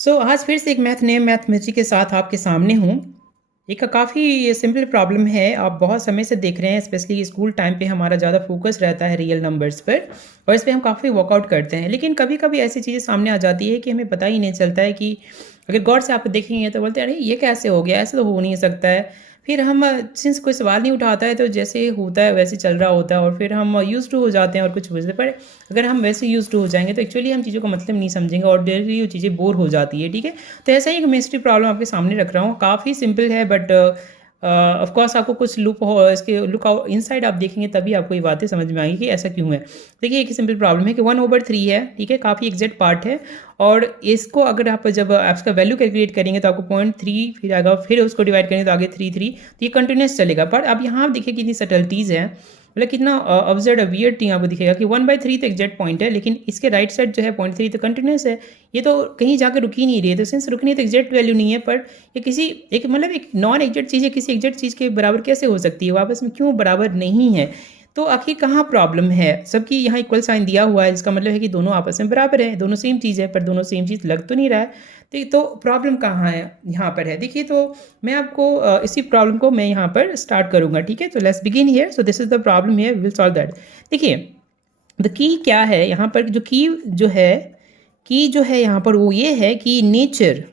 आज फिर से एक नए मैथमेटिक्स के साथ आपके सामने हूँ। एक काफ़ी सिंपल प्रॉब्लम है, आप बहुत समय से देख रहे हैं, स्पेशली स्कूल टाइम पे हमारा ज़्यादा फोकस रहता है रियल नंबर्स पर और इस पे हम काफ़ी वर्कआउट करते हैं। लेकिन कभी-कभी ऐसी चीज़ें सामने आ जाती है कि हमें पता ही नहीं चलता है कि अगर गौर से आप देखेंगे तो बोलते हैं, अरे! ये कैसे हो गया? ऐसे तो हो नहीं सकता है। फिर हम सिंस कोई सवाल नहीं उठाता है तो जैसे होता है वैसे चल रहा होता है और फिर हम यूज़्ड टू हो जाते हैं और कुछ वजह पर अगर हम वैसे यूज़ टू हो जाएँगे तो एक्चुअली हम चीज़ों का मतलब नहीं समझेंगे और डेली वो चीज़ें बोर हो जाती है, ठीक है? तो ऐसा ही एक मिस्ट्री प्रॉब्लम आपके सामने रख रहा हूँ, काफ़ी सिंपल है बट ऑफ कोर्स आपको कुछ लुक हो इसके लुक आउट इनसाइड आप देखेंगे तभी आपको ये बातें समझ में आएगी कि ऐसा क्यों है। देखिए एक सिंपल प्रॉब्लम है कि 1/3 है, ठीक है? काफ़ी एग्जैक्ट पार्ट है और इसको अगर आप जब इसका वैल्यू कैलकुलेट करेंगे तो आपको 0.3 फिर आएगा, फिर उसको डिवाइड करेंगे तो आगे 3 तो ये कंटिन्यूअस चलेगा। पर अब यहाँ आप देखिए कितनी सटल्टीज़ हैं, मतलब कितना ऑब्जर्व वियर्ड थिंग आपको दिखेगा कि 1/3 तो एग्जैक्ट पॉइंट है, लेकिन इसके राइट साइड जो है 0.3 तो कंटिन्यूअस है। ये तो कहीं जाकर रुक ही नहीं रही है, तो सिंस रुकनी तो एग्जैक्ट वैल्यू नहीं है, पर ये किसी एक मतलब एक नॉन एग्जैक्ट चीज़ है किसी एग्जैक्ट चीज़ के बराबर कैसे हो सकती है? वो आपस में क्यों बराबर नहीं है? तो आखिर कहाँ प्रॉब्लम है? सबकी यहाँ इक्वल साइन दिया हुआ है, इसका मतलब है कि दोनों आपस में बराबर हैं, दोनों सेम चीज़ है, पर दोनों सेम चीज़ लग तो नहीं रहा है। तो प्रॉब्लम कहाँ है? यहाँ पर है। देखिए तो मैं आपको इसी प्रॉब्लम को मैं यहाँ पर स्टार्ट करूँगा, ठीक है? तो let's begin here. So this is the problem here, we will solve that. देखिए, द की क्या है यहाँ पर, जो की जो है यहाँ पर वो ये है कि नेचर,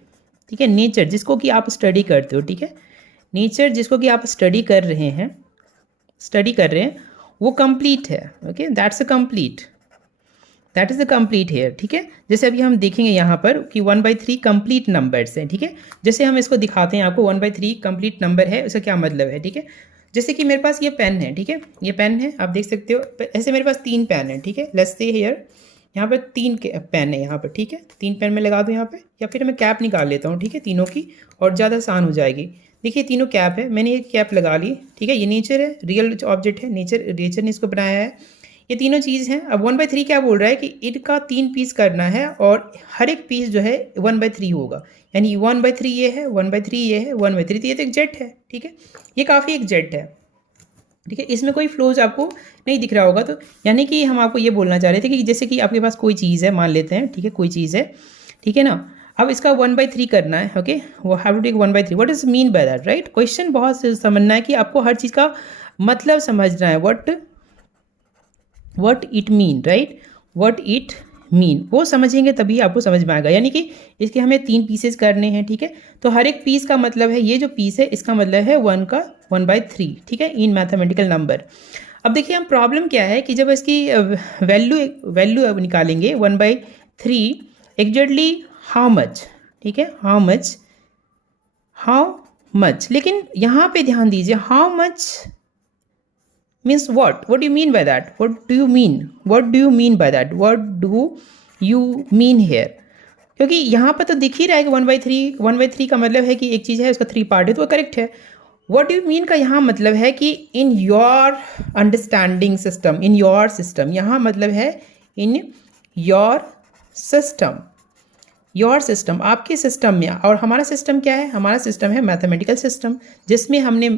ठीक है? नेचर जिसको कि आप स्टडी करते हो, ठीक है? नेचर जिसको कि आप स्टडी कर रहे हैं, वो कंप्लीट है, okay? That is the complete here, ठीक है? जैसे अभी हम देखेंगे यहाँ पर कि 1/3 कंप्लीट नंबर्स हैं, ठीक है? जैसे हम इसको दिखाते हैं आपको 1/3 कंप्लीट नंबर है, उसका क्या मतलब है, ठीक है? जैसे कि मेरे पास ये पेन है, ठीक है? ये पेन है, आप देख सकते हो। ऐसे मेरे पास 3 पेन है, ठीक है? लेट्स से हियर यहाँ पर 3 पेन है यहाँ पर, ठीक है? 3 पेन मैं लगा दूँ यहाँ पे, या फिर मैं कैप निकाल लेता हूँ, ठीक है? तीनों की, और ज़्यादा आसान हो जाएगी। देखिए तीनों कैप है, मैंने ये कैप लगा ली, ठीक है? ये नेचर है, रियल ऑब्जेक्ट है, नेचर ने इसको बनाया है। ये तीनों चीज़ हैं। अब 1/3 क्या बोल रहा है कि इनका 3 पीस करना है और हर एक पीस जो है 1/3 होगा। यानी 1/3 ये है, 1/3 ये है, 1/3 तो ये तो एग्जैक्ट है, ठीक है? ये काफ़ी एग्जैक्ट है, ठीक है? इसमें कोई फ्लोज आपको नहीं दिख रहा होगा, तो यानी कि हम आपको ये बोलना चाह रहे थे कि जैसे कि आपके पास कोई चीज़ है, मान लेते हैं, ठीक है? कोई चीज़ है, ठीक है ना? अब इसका 1/3 करना है, ओके? वो have to take 1/3, what is mean by that, right? Question बहुत से समझना है कि आपको हर चीज़ का मतलब समझना है, what it mean, right? What it mean वो समझेंगे तभी आपको समझ में आएगा। यानी कि इसके हमें 3 पीसेस करने हैं, ठीक है? तो हर एक पीस का मतलब है, ये जो पीस है इसका मतलब है 1/3, ठीक है? इन मैथमेटिकल नंबर। अब देखिए हम प्रॉब्लम क्या है कि जब इसकी वैल्यू अब निकालेंगे 1/3 एग्जैक्टली हाउ मच, ठीक है? हाउ मच, लेकिन यहाँ पे ध्यान दीजिए, how much means what do you mean by that, what do you mean by that, what do you mean here? क्योंकि यहाँ पर तो दिख ही रहा है कि 1/3 का मतलब है कि एक चीज़ है उसका 3 पार्ट है, तो वो करेक्ट है। व्हाट डू यू मीन का यहाँ मतलब है कि in your understanding system, in your system, यहाँ मतलब है इन योर सिस्टम, आपके सिस्टम में। और हमारा सिस्टम क्या है? हमारा सिस्टम है मैथमेटिकल सिस्टम, जिसमें हमने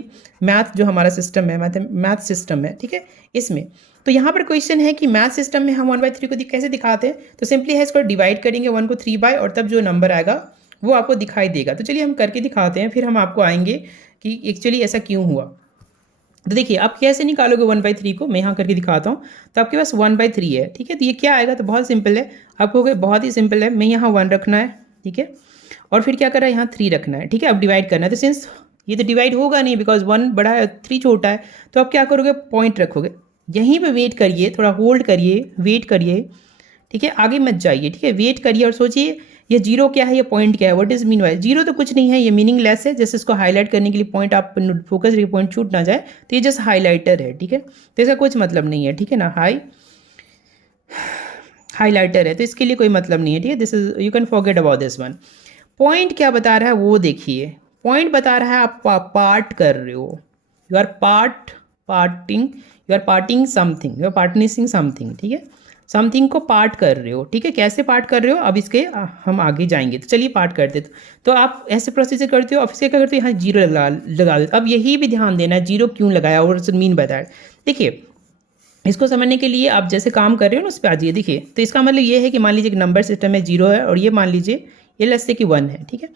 मैथ जो हमारा सिस्टम है, मैथ सिस्टम है, ठीक है? इसमें तो यहाँ पर क्वेश्चन है कि मैथ सिस्टम में हम 1/3 को कैसे दिखाते हैं? तो सिंपली है, इसको डिवाइड करेंगे 1 को 3 बाय, और तब जो नंबर आएगा वो आपको दिखाई देगा। तो चलिए हम करके दिखाते हैं, फिर हम आपको आएंगे कि एक्चुअली ऐसा क्यों हुआ। तो देखिए आप कैसे निकालोगे 1/3 को, मैं यहाँ करके दिखाता हूँ। तो आपके पास 1/3 है, ठीक है? तो ये क्या आएगा? तो बहुत सिंपल है, आपको बहुत ही सिंपल है। मैं यहाँ 1 रखना है, ठीक है? और फिर क्या कर रहा है, यहाँ 3 रखना है, ठीक है? अब डिवाइड करना है, तो सिंस ये तो डिवाइड होगा नहीं, बिकॉज 1 बड़ा है 3 छोटा है, तो आप क्या करोगे, पॉइंट रखोगे यहीं पे, वेट करिए, थोड़ा होल्ड करिए, वेट करिए, ठीक है? आगे मत जाइए, ठीक है? वेट करिए और सोचिए ये जीरो क्या है, ये पॉइंट क्या है, what is mean by zero? तो कुछ नहीं है, ये मीनिंगलेस है। जैसे इसको हाईलाइट करने के लिए पॉइंट आप फोकस रखिए, पॉइंट छूट ना जाए, तो ये जस्ट हाईलाइटर है, ठीक है? तो इसका कुछ मतलब नहीं है, ठीक है ना? हाईलाइटर है तो इसके लिए कोई मतलब नहीं है, ठीक है? This is, you can forget about this one. Point क्या बता रहा है वो देखिए, पॉइंट बता रहा है आप पार्ट कर रहे हो, you are parting something, you are partitioning something, ठीक है? समथिंग को पार्ट कर रहे हो, ठीक है? कैसे पार्ट कर रहे हो, अब इसके हम आगे जाएंगे। तो चलिए पार्ट करते तो आप ऐसे प्रोसीजर करते हो, अब इसके क्या करते हो, यहाँ जीरो लगा देते। अब यही भी ध्यान देना है, जीरो क्यों लगाया और मीन बता है। देखिए इसको समझने के लिए आप जैसे काम कर रहे हो ना उस पर आ जाइए। देखिए तो इसका मतलब ये है कि मान लीजिए एक नंबर सिस्टम में जीरो है, और ये मान लीजिए ये लेट्स से कि 1 है, ठीक है।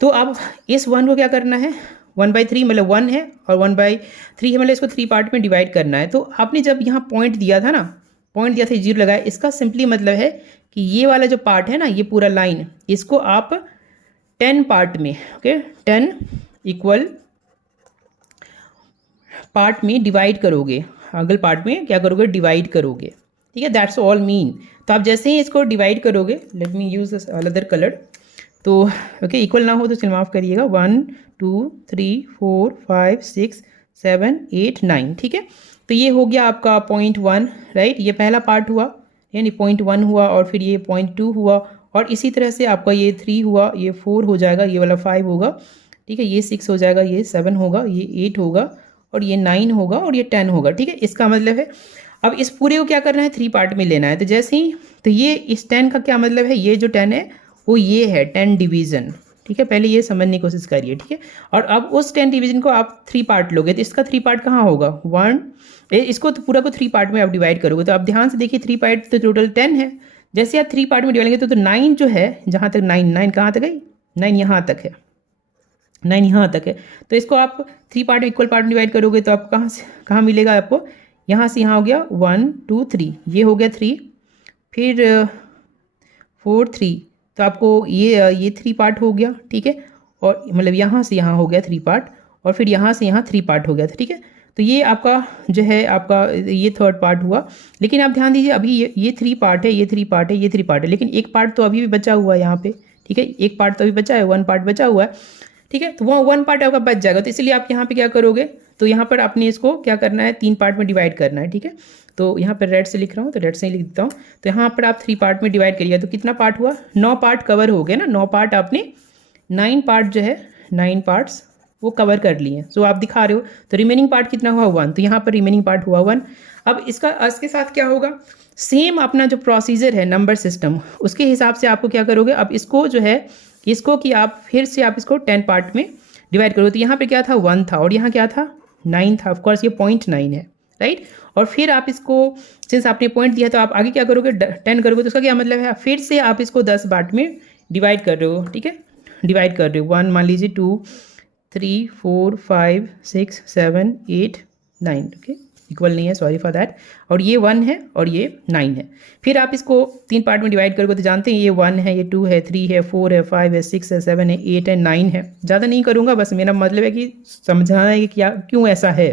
तो अब इस 1 को क्या करना है, 1/3 मतलब 1 है और 1/3 है, मतलब इसको 3 पार्ट में डिवाइड करना है। तो आपने जब यहाँ पॉइंट दिया था ना, पॉइंट दिया था, 0 लगाया, इसका सिंपली मतलब है कि ये वाला जो पार्ट है ना, ये पूरा लाइन, इसको आप 10 पार्ट में, ओके, 10 इक्वल पार्ट में डिवाइड करोगे, अगल पार्ट में क्या करोगे, डिवाइड करोगे, ठीक है। That's all mean. तो आप जैसे ही इसको डिवाइड करोगे, let me use another colour, तो ओके इक्वल ना हो तो चलिए माफ़ करिएगा, 1 2 3 4 5 6 7 8 9, ठीक है। तो ये हो गया आपका 0.1, राइट, ये पहला पार्ट हुआ, यानी 0.1 हुआ, और फिर ये 0.2 हुआ, और इसी तरह से आपका ये 3 हुआ, ये 4 हो जाएगा, ये वाला 5 होगा, ठीक है, ये 6 हो जाएगा, ये 7 होगा, ये 8 होगा, और ये 9 होगा, और ये 10 होगा, ठीक है। इसका मतलब है अब इस पूरे को क्या करना है, 3 पार्ट में लेना है। तो जैसे ही, तो ये इस 10 का क्या मतलब है, ये जो 10 है वो ये है 10 डिवीज़न, ठीक है, पहले ये समझने की कोशिश करिए, ठीक है। और अब उस 10 डिवीज़न को आप 3 पार्ट लोगे, तो इसका 3 पार्ट कहाँ होगा, 1, इसको तो पूरा को 3 पार्ट में आप डिवाइड करोगे। तो आप ध्यान से देखिए, 3 पार्ट तो टोटल 10 है, जैसे आप 3 पार्ट में डिवाइड करेंगे तो 9 जो है, जहाँ तक 9 कहाँ तक गई, 9 यहाँ तक है, 9 यहाँ तक है। तो इसको आप 3 पार्ट में इक्वल पार्ट में डिवाइड करोगे तो आप कहाँ से कहाँ मिलेगा आपको, यहाँ से यहाँ हो गया 1 2 3, ये हो गया 3, फिर 4 3, तो आपको ये 3 पार्ट हो गया, ठीक है, और मतलब यहाँ से यहाँ हो गया 3 पार्ट, और फिर यहाँ से यहाँ 3 पार्ट हो गया था, ठीक है। तो ये आपका जो है, आपका ये 3rd पार्ट हुआ। लेकिन आप ध्यान दीजिए, अभी ये 3 पार्ट है, ये 3 पार्ट है, ये 3 पार्ट है, लेकिन एक पार्ट तो अभी भी बचा हुआ है यहाँ पे, ठीक है, एक पार्ट तो अभी बचा है, 1 पार्ट बचा हुआ है, ठीक है। तो वो 1 पार्ट आपका बच जाएगा, तो इसलिए आप यहाँ पे क्या करोगे, तो यहाँ पर आपने इसको क्या करना है, 3 पार्ट में डिवाइड करना है, ठीक है। तो यहाँ पर रेड से लिख रहा हूँ, तो रेड से ही लिख देता हूँ। तो यहाँ पर आप 3 पार्ट में डिवाइड करिएगा, तो कितना पार्ट हुआ, 9 पार्ट कवर हो गए ना, 9 पार्ट आपने, 9 पार्ट जो है, 9 पार्ट्स वो कवर कर लिए। सो आप दिखा रहे हो, तो रिमेनिंग पार्ट कितना हुआ, 1, तो यहाँ पर रिमेनिंग पार्ट हुआ 1। अब इसके साथ क्या होगा, सेम अपना जो प्रोसीजर है नंबर सिस्टम, उसके हिसाब से आपको क्या करोगे, अब इसको जो है, इसको कि आप फिर से आप इसको 10 पार्ट में डिवाइड करोगे। तो यहाँ पे क्या था, 1 था, और यहाँ क्या था, 9 था, ऑफकोर्स ये 0.9 है, राइट। और फिर आप इसको, सिंस आपने पॉइंट दिया, तो आप आगे क्या करोगे, 10 करोगे, तो उसका क्या मतलब है, फिर से आप इसको 10 पार्ट में डिवाइड कर रहे हो, ठीक है, डिवाइड कर रहे हो, 1 मान लीजिए, 2 3 4 5 6 7 8 9, ओके, इक्वल नहीं है, सॉरी फॉर दैट, और ये 1 है और ये 9 है। फिर आप इसको 3 पार्ट में डिवाइड करोगे, तो जानते हैं ये 1 है, ये 2 है, 3 है, 4 है, 5 है, 6 है, 7 है, 8 है, 9 है। ज़्यादा नहीं करूँगा, बस मेरा मतलब है कि समझाना है कि क्या, क्यों ऐसा है,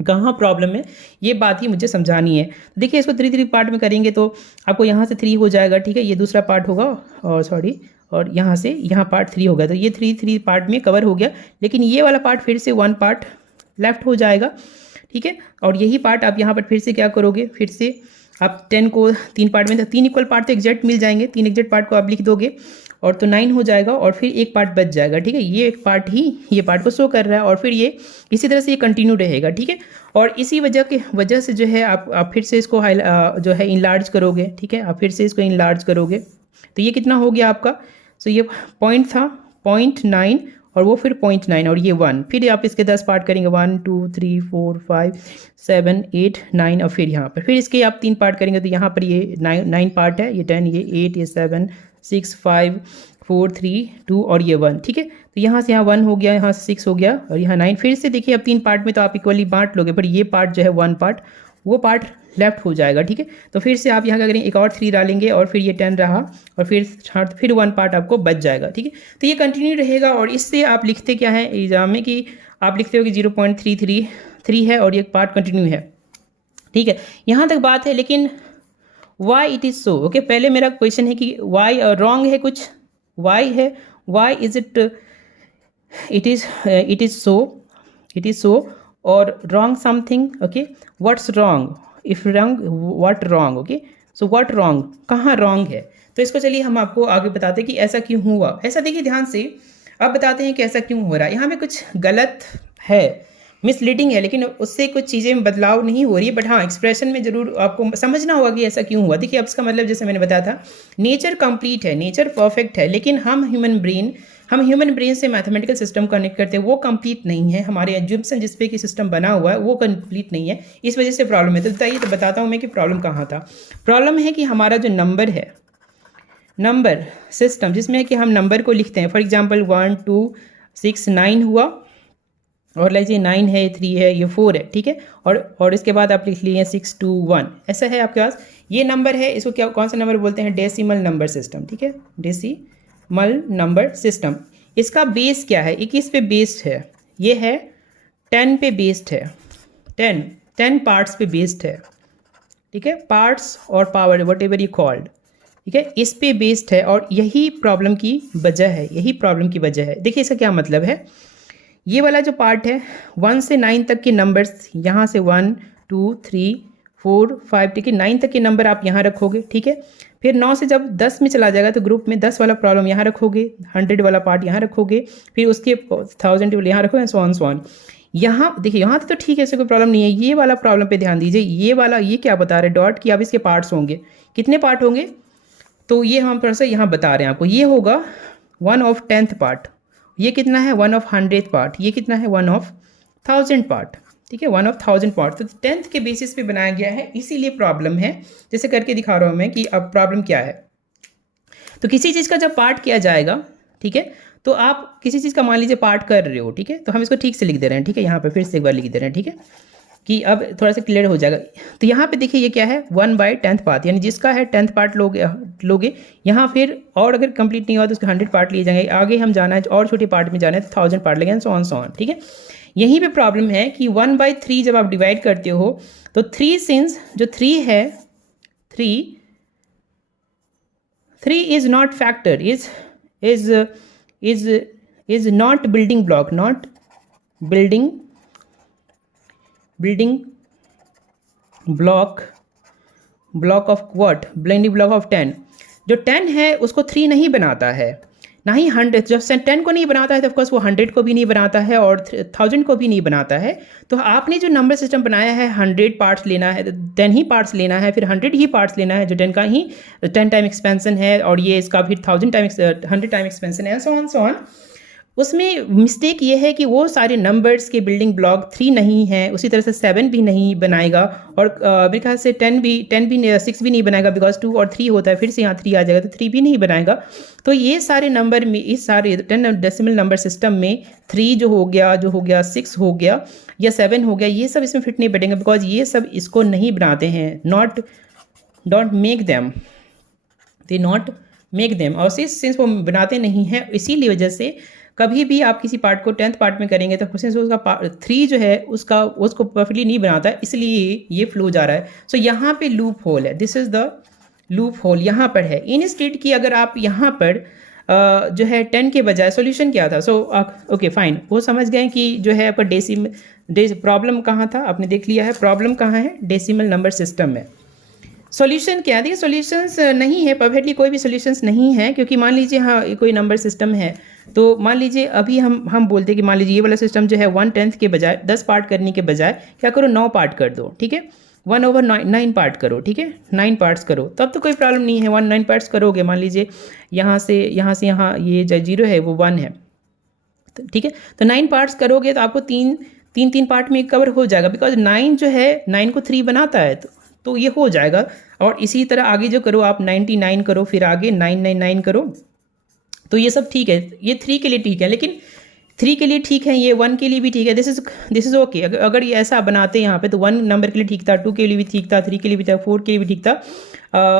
कहाँ प्रॉब्लम है, ये बात ही मुझे समझानी है। देखिए, इसको 3 पार्ट में करेंगे तो आपको यहाँ से 3 हो जाएगा, ठीक है, ये दूसरा पार्ट होगा, और सॉरी, और यहाँ से यहाँ पार्ट 3 होगा, तो ये 3 पार्ट में कवर हो गया। लेकिन ये वाला पार्ट फिर से 1 पार्ट लेफ्ट हो जाएगा, ठीक है, और यही पार्ट आप यहाँ पर फिर से क्या करोगे, फिर से आप 10 को 3 पार्ट में, 3 इक्वल पार्ट तो एग्जैक्ट मिल जाएंगे, 3 एग्जैक्ट पार्ट को आप लिख दोगे, और तो 9 हो जाएगा, और फिर एक पार्ट बच जाएगा, ठीक है, ये एक पार्ट ही ये पार्ट को शो कर रहा है, और फिर ये इसी तरह से ये कंटिन्यू रहेगा, ठीक है। और इसी वजह से जो है आप फिर से इसको जो है इनलार्ज करोगे, ठीक है, आप फिर से इसको इनलार्ज करोगे, तो ये कितना हो गया आपका, सो ये पॉइंट था 0.9, और वो फिर 0.9, और ये 1, फिर आप इसके 10 पार्ट करेंगे, 1 2 3 4 5 7 8 9, और फिर यहाँ पर फिर इसके आप 3 पार्ट करेंगे, तो यहाँ पर ये 9 पार्ट है, ये 10, ये 8, ये 7 6 5 4 3 2, और ये 1, ठीक है। तो यहाँ से यहाँ 1 हो गया, यहाँ से 6 हो गया, और यहाँ 9, फिर से देखिए अब 3 पार्ट में तो आप इक्वली बांट लोगे, पर ये पार्ट जो है 1 पार्ट, वो पार्ट लेफ्ट हो जाएगा, ठीक है। तो फिर से आप यहाँ क्या करेंगे, एक और 3 डालेंगे, और फिर ये 10 रहा, और फिर 1 पार्ट आपको बच जाएगा, ठीक है। तो ये कंटिन्यू रहेगा, और इससे आप लिखते क्या है एग्जाम में, कि आप लिखते हो कि 0.333 है, और ये पार्ट कंटिन्यू है, ठीक है, यहाँ तक बात है। लेकिन why it is so, okay, पहले मेरा क्वेश्चन है कि वाई रॉन्ग है कुछ, वाई है, why is it is so, और wrong something, okay, what's wrong, if wrong what wrong, okay, so what wrong, कहाँ रॉन्ग है। तो इसको चलिए हम आपको आगे बताते हैं कि ऐसा क्यों हुआ। ऐसा देखिए ध्यान से, अब बताते हैं कि ऐसा क्यों हो रहा है। यहाँ पे कुछ गलत है, मिसलीडिंग है, लेकिन उससे कुछ चीज़ें में बदलाव नहीं हो रही है, बट हाँ एक्सप्रेशन में ज़रूर आपको समझना होगा कि ऐसा क्यों हुआ। देखिए अब इसका मतलब जैसे मैंने बताया था, नेचर कंप्लीट है, नेचर परफेक्ट है, लेकिन हम ह्यूमन ब्रेन से मैथमेटिकल सिस्टम कनेक्ट करते हैं, वो कंप्लीट नहीं है। हमारे एज्यूम्पशन जिस पे कि सिस्टम बना हुआ है वो कंप्लीट नहीं है, इस वजह से प्रॉब्लम है। तो बताइए, तो बताता हूँ मैं कि प्रॉब्लम कहाँ था। प्रॉब्लम है कि हमारा जो नंबर है, नंबर सिस्टम जिसमें कि हम नंबर को लिखते हैं, फॉर एग्जांपल 1 2 6 9 हुआ, और लीजिए 9 है, 3 है, ये 4 है, ठीक है, और इसके बाद आप लिख लिए 6 2 1, ऐसा है आपके पास। ये नंबर है, इसको क्या कौन सा नंबर बोलते हैं? डेसिमल नंबर सिस्टम, ठीक है, डेसिमल नंबर सिस्टम। इसका बेस क्या है? 21 पे बेस्ड है, ये है 10 पे बेस्ड है, 10 पार्ट्स पे बेस्ड है, ठीक है, पार्ट्स और power what ever you called, ठीक है, इस पे बेस्ड है, और यही प्रॉब्लम की वजह है, यही प्रॉब्लम की वजह है। देखिए इसका क्या मतलब है, ये वाला जो पार्ट है 1 से 9 तक के नंबर्स, यहाँ से 1 2 3 4 5, ठीक है, 9 तक के नंबर आप यहाँ रखोगे, ठीक है, फिर 9 से जब 10 में चला जाएगा तो ग्रुप में 10 वाला प्रॉब्लम यहाँ रखोगे, 100 वाला पार्ट यहाँ रखोगे, फिर उसके 1000 वाले यहाँ रखोगे, सो ऑन। यहाँ देखिए, यहाँ तो ठीक है, इससे कोई प्रॉब्लम नहीं है। ये वाला प्रॉब्लम पे ध्यान दीजिए, ये वाला ये क्या बता रहे हैं डॉट कि अब इसके पार्ट्स होंगे, कितने पार्ट होंगे? तो ये हम थोड़ा सा यहाँ बता रहे हैं आपको, ये होगा 1/10 पार्ट, ये कितना है 1/100 पार्ट, ये कितना है 1/1000 पार्ट, ठीक है, 1/1000 पार्ट। तो 10th के बेसिस पे बनाया गया है, इसीलिए प्रॉब्लम है। जैसे करके दिखा रहा हूँ मैं कि अब प्रॉब्लम क्या है। तो किसी चीज़ का जब पार्ट किया जाएगा, ठीक है, तो आप किसी चीज़ का मान लीजिए पार्ट कर रहे हो, ठीक है, तो हम इसको ठीक से लिख दे रहे हैं, ठीक है, यहाँ पे फिर से एक बार लिख दे रहे हैं, ठीक है, कि अब थोड़ा सा क्लियर हो जाएगा। तो यहाँ पे देखिए ये क्या है 1/10 पार्ट, यानी जिसका है 10th पार्ट लोगे यहाँ, फिर और अगर कंप्लीट नहीं हुआ तो उसके 100 पार्ट लिए जाएंगे, आगे हम जाना है और छोटे पार्ट में जाना है तो 1000 पार्ट लगेंगे, सो ऑन, ठीक है। यहीं पे प्रॉब्लम है कि 1/3 जब आप डिवाइड करते हो तो 3 सिंस जो 3 है, 3 is not factor, is not building block, not building block of what? Building block of 10। जो 10 है उसको 3 नहीं बनाता है, ना ही 100। जब 10 को नहीं बनाता है तो ऑफकोर्स वो 100 को भी नहीं बनाता है और 1000 को भी नहीं बनाता है। तो आपने जो नंबर सिस्टम बनाया है 100 पार्ट्स लेना है, 10 ही पार्ट्स लेना है, फिर 100 ही पार्ट्स लेना है, जो 10 का ही 10 टाइम एक्सपेंशन है, और ये इसका फिर 1000 टाइम 100 टाइम एक्सपेंशन है, सो ऑन। उसमें मिस्टेक ये है कि वो सारे नंबर्स के बिल्डिंग ब्लॉक 3 नहीं है, उसी तरह से 7 भी नहीं बनाएगा, और मेरे ख्याल से 10 भी 6 भी नहीं बनाएगा, बिकॉज 2 और 3 होता है, फिर से यहाँ 3 आ जाएगा तो 3 भी नहीं बनाएगा। तो ये सारे नंबर में, इस सारे 10 डेसिमल नंबर सिस्टम में 3 जो हो गया 6 हो गया या 7 हो गया, ये सब इसमें फिट नहीं बैठेंगे, बिकॉज ये सब इसको नहीं बनाते हैं, don't make them, they not make them, और सिंस वो बनाते नहीं हैं, इसीलिए वजह से कभी भी आप किसी पार्ट को 10th पार्ट में करेंगे तो सिंस उसका 3 जो है उसको परफेक्टली नहीं बनाता है, इसलिए ये फ्लो जा रहा है। सो यहाँ पे लूप होल है, this is the loop hole यहाँ पर है। इन स्टेट की अगर आप यहाँ पर जो है 10 के बजाय सॉल्यूशन क्या था, सो ओके फाइन, वो समझ गए कि जो है आपका प्रॉब्लम कहाँ था, आपने देख लिया है प्रॉब्लम कहाँ है, डेसिमल नंबर सिस्टम में। सॉल्यूशन क्या है? देखिए सॉल्यूशंस नहीं है, परफेक्टली कोई भी सॉल्यूशंस नहीं है, क्योंकि मान लीजिए हाँ कोई नंबर सिस्टम है, तो मान लीजिए अभी हम बोलते हैं कि मान लीजिए ये वाला सिस्टम जो है 1/10 के बजाय 10 पार्ट करने के बजाय क्या करो 9 पार्ट कर दो, ठीक है, 1/9 पार्ट करो, ठीक है, 9 पार्ट्स करो, तब तो कोई प्रॉब्लम नहीं है। 9 पार्ट्स करोगे, मान लीजिए यहाँ से यहाँ ये जो 0 है वो 1 है, ठीक है, तो 9 पार्ट्स करोगे तो आपको तीन पार्ट में कवर हो जाएगा, बिकॉज 9 जो है 9 को 3 बनाता है, तो ये हो जाएगा। और इसी तरह आगे जो करो आप 99 करो, फिर आगे 999 करो, तो ये सब ठीक है, ये 3 के लिए ठीक है, लेकिन 3 के लिए ठीक है, ये 1 के लिए भी ठीक है, दिस इज ओके। अगर ये ऐसा बनाते यहाँ पे तो 1 नंबर के लिए ठीक था, 2 के लिए भी ठीक था, 3 के लिए भी था, 4 के लिए भी ठीक था,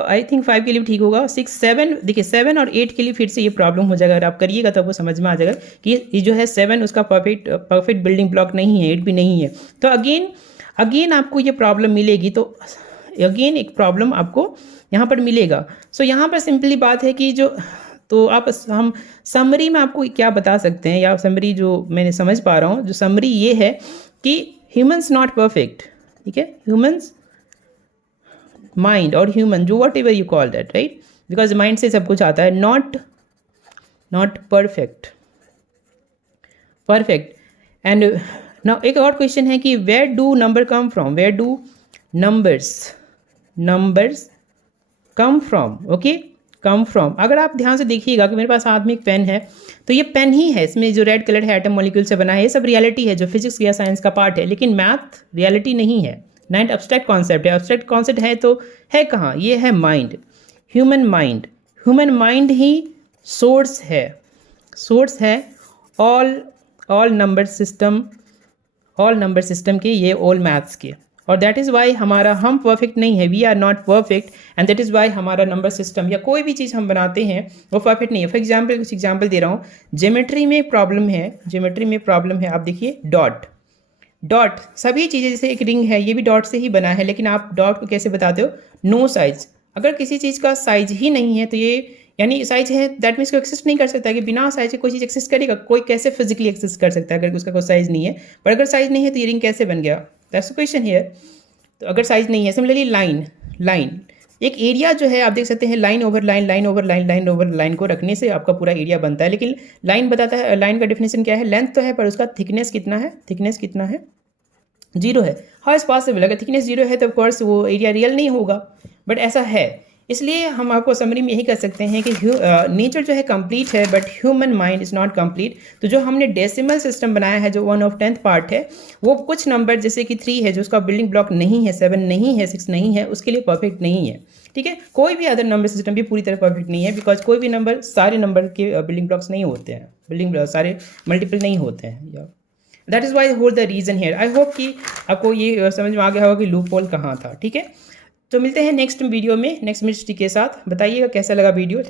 आई थिंक 5 के लिए भी ठीक होगा, 6 7 देखिए 7 और 8 के लिए फिर से ये प्रॉब्लम हो जाएगा। अगर आप करिएगा तो आपको समझ में आ जाएगा कि ये जो है 7 उसका परफेक्ट बिल्डिंग ब्लॉक नहीं है, 8 भी नहीं है, तो अगेन आपको ये प्रॉब्लम मिलेगी, तो अगेन एक प्रॉब्लम आपको यहाँ पर मिलेगा। सो यहाँ पर सिंपली बात है कि तो हम समरी में आपको क्या बता सकते हैं, या समरी जो मैंने समझ पा रहा हूँ, जो समरी ये है कि ह्यूमन्स नॉट परफेक्ट, ठीक है, ह्यूमन्स माइंड और ह्यूमन जो what ever you call that, right, because mind से सब कुछ आता है, नॉट परफेक्ट। एंड नाउ एक और क्वेश्चन है कि where do number come from, where do numbers come from, okay, come from. अगर आप ध्यान से देखिएगा कि मेरे पास हाथ में एक पेन है, तो ये पेन ही है, इसमें जो रेड कलर है एटम मॉलिक्यूल से बना है, ये सब रियलिटी है जो फिजिक्स या साइंस का पार्ट है, लेकिन मैथ रियलिटी नहीं है, नाइट अब्स्ट्रैक्ट कॉन्सेप्ट है। अब्स्ट्रैक्ट कॉन्सेप्ट है तो है कहाँ, ये है माइंड, ह्यूमन ह्यूमन माइंड ही सोर्स है ऑल नंबर सिस्टम के, ये ऑल मैथ्स के। और दैट इज़ वाई हम परफेक्ट नहीं है, we are not perfect, and that is why हमारा नंबर सिस्टम या कोई भी चीज़ हम बनाते हैं वो परफेक्ट नहीं है। फॉर एग्जाम्पल कुछ एग्जाम्पल दे रहा हूँ, ज्योमेट्री में प्रॉब्लम है, आप देखिए डॉट सभी चीज़ें, जैसे एक रिंग है ये भी डॉट से ही बना है, लेकिन आप डॉट को कैसे बताते हो, नो साइज। अगर किसी चीज़ का साइज ही नहीं है तो ये यानी साइज है, दैट मीन्स को एक्सिस्ट नहीं कर सकता है कि बिना साइज के कोई चीज़ एक्सिस्ट करेगा, कोई कैसे फिजिकली एक्सिस्ट कर सकता है अगर उसका कोई साइज नहीं है। पर अगर साइज नहीं है तो ये रिंग कैसे बन गया, दैट्स द क्वेश्चन हियर। तो अगर साइज नहीं है, सिमिलरली लाइन एक एरिया जो है आप देख सकते हैं, लाइन ओवर लाइन को रखने से आपका पूरा एरिया बनता है। लेकिन लाइन बताता है, लाइन का डेफिनेशन क्या है, लेंथ तो है पर उसका थिकनेस कितना है, 0 है। हाउ इज़ पॉसिबल, अगर थिकनेस 0 है तो ऑफकोर्स वो एरिया रियल नहीं होगा, बट ऐसा है। इसलिए हम आपको समरी में यही कर सकते हैं कि नेचर जो है कंप्लीट है but human mind is not complete. तो जो हमने डेसिमल सिस्टम बनाया है जो 1/10 पार्ट है, वो कुछ नंबर जैसे कि 3 है जो उसका बिल्डिंग ब्लॉक नहीं है, 7 नहीं है, 6 नहीं है, उसके लिए परफेक्ट नहीं है। ठीक है, कोई भी अदर नंबर सिस्टम भी पूरी तरह परफेक्ट नहीं है, बिकॉज कोई भी नंबर सारे नंबर के बिल्डिंग ब्लॉक्स नहीं होते हैं, सारे मल्टीपल नहीं होते हैं। That is why whole the reason here. I hope कि आपको ये समझ में आ गया होगा कि लूप होल कहाँ था। ठीक है, तो मिलते हैं नेक्स्ट वीडियो में नेक्स्ट मिस्ट्री के साथ। बताइएगा कैसा लगा वीडियो।